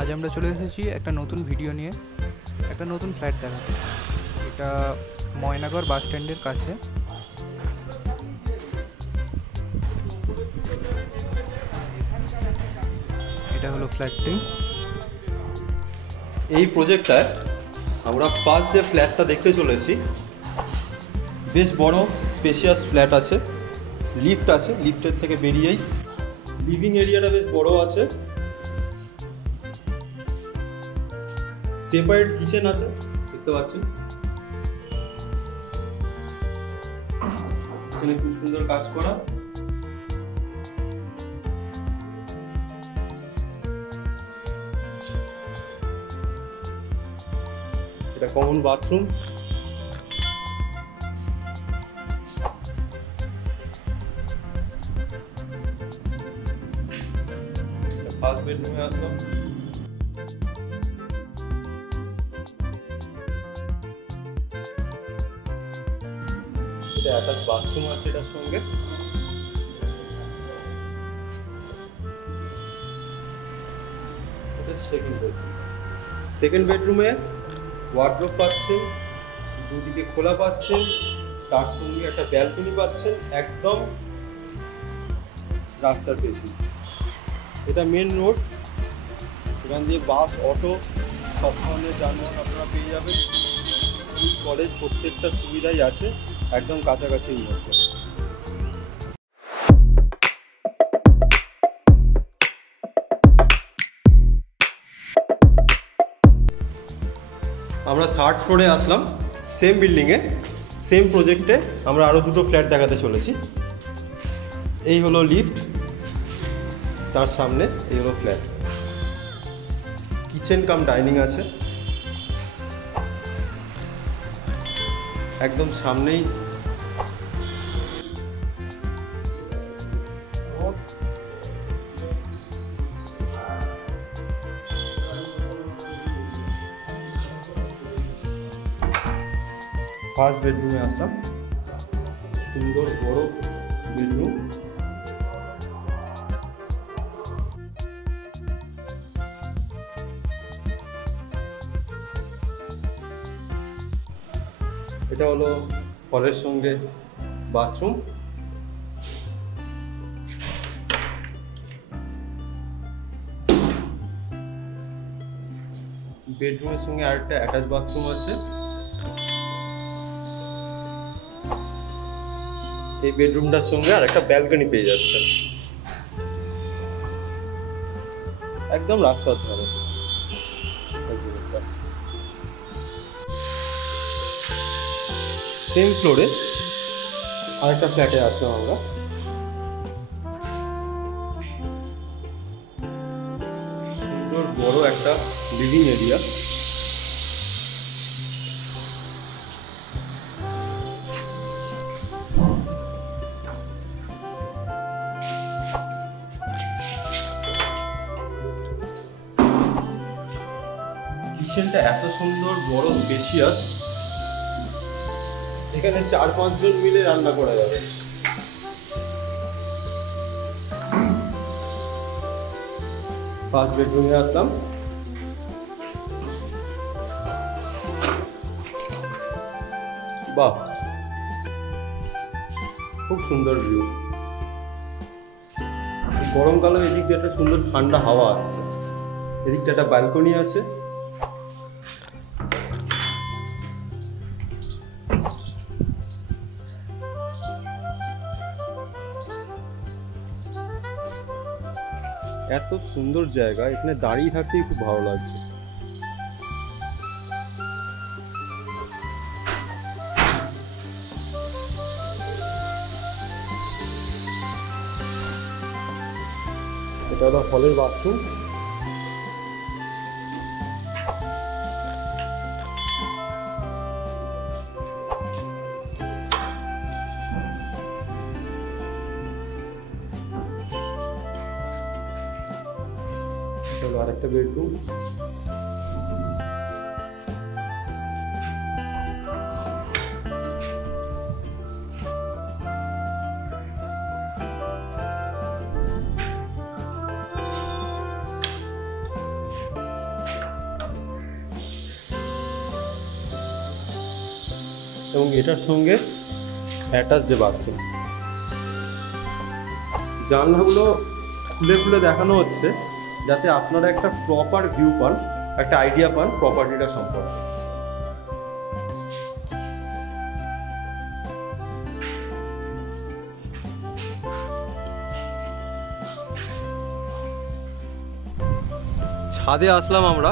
আজ আমরা চলে এসেছি একটা নতুন ভিডিও নিয়ে, একটা নতুন ফ্ল্যাট দেখাতে। এটা ময়নাগর বাস স্ট্যান্ডের কাছে। এটা হলো ফ্ল্যাটটি। এই প্রজেক্টটায় আমরা ফার্স্ট যে ফ্ল্যাটটা দেখতে চলেছি, বেশ বড় স্পেশিয়াস ফ্ল্যাট আছে, লিফট আছে, লিফটের থেকে বেরিয়েই লিভিং এরিয়াটা বেশ বড় আছে, সেপারেট কিচেন আছে দেখতে পাচ্ছেন। কিচেনে খুব সুন্দর কাজ করা, এটা কমন বাথরুম। ফার্স্ট বেডরুমে আসলাম। এটা অ্যাটাচ বাথরুম আছে এটার সঙ্গে। এটা সেকেন্ড বেডরুম। সেকেন্ড বেডরুমে ওয়ার্ডরোব পাচ্ছেন, দুদিকে খোলা পাচ্ছেন, তার সঙ্গে একটা ব্যালকনি পাচ্ছেন একদম রাস্তার পেছনে। এটা মেন রোড, এখান দিয়ে বাস, অটো সব ধরনের যানবাহন আপনারা পেয়ে যাবেন। স্কুল, কলেজ প্রত্যেকটা সুবিধাই আছে একদম কাছাকাছির মধ্যে। আমরা থার্ড ফ্লোরে আসলাম, সেম বিল্ডিংয়ে, সেম প্রজেক্টে আমরা আরও দুটো ফ্ল্যাট দেখাতে চলেছি। এই হলো লিফট, তার সামনে এই হলো ফ্ল্যাট। কিচেন কাম ডাইনিং আছে, একদম সামনেই ফার্স্ট বেডরুমে আসলাম, সুন্দর বড় বেডরুম। এটা হলো হলের সঙ্গে বাথরুম। বেডরুমের সঙ্গে আরেকটা অ্যাটাচ বাথরুম আছে। এই বেডরুমটার সঙ্গে আর একটা ব্যালকনি পেয়ে যাচ্ছে একদম রাস্তার ধারে। সেম ফ্লোরে আরেকটা ফ্ল্যাটে আসলাম আমরা। সুন্দর বড় একটা লিভিং এরিয়া, কিচেনটা এত সুন্দর বড় স্পেশিয়াস, এখানে 4-5 জন মিলে রান্না করা যাবে। ফার্স্ট বেডরুমে আসলাম, বাহ খুব সুন্দর ভিউ। গরমকালে এদিক দিয়ে একটা সুন্দর ঠান্ডা হাওয়া আসছে। এদিকটা একটা ব্যালকনি আছে, এত সুন্দর জায়গা, এখানে দাঁড়িয়ে থাকতেই খুব ভালো লাগছে। এটা হলো হলের বাথরুম। চলো আরেকটা বেডরুম। এবং এটার সঙ্গে অ্যাটাচ যে বাথরুম। জানলাগুলো খুলে খুলে দেখানো হচ্ছে যাতে আপনারা একটা প্রপার ভিউ পান, একটা আইডিয়া পান প্রপার্টিটা সম্পর্কে। ছাদে আসলাম আমরা,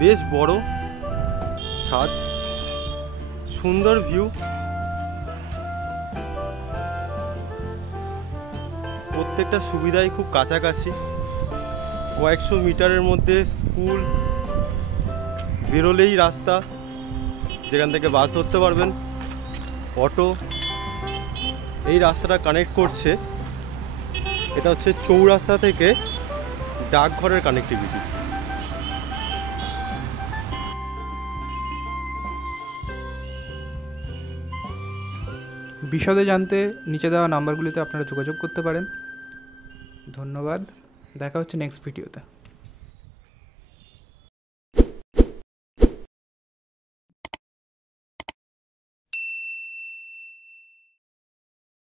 বেশ বড় ছাদ, সুন্দর ভিউ, প্রত্যেকটা সুবিধাই খুব কাছাকাছি, কয়েকশো মিটারের মধ্যে স্কুল, বেরোলেই রাস্তা যেখান থেকে বাস ধরতে পারবেন, অটো। এই রাস্তাটা কানেক্ট করছে, এটা হচ্ছে চৌরাস্তা থেকে ডাকঘরের কানেক্টিভিটি। বিশদে জানতে নিচে দেওয়া নাম্বারগুলিতে আপনারা যোগাযোগ করতে পারেন। ধন্যবাদ, দেখা হচ্ছে নেক্সট ভিডিওতে।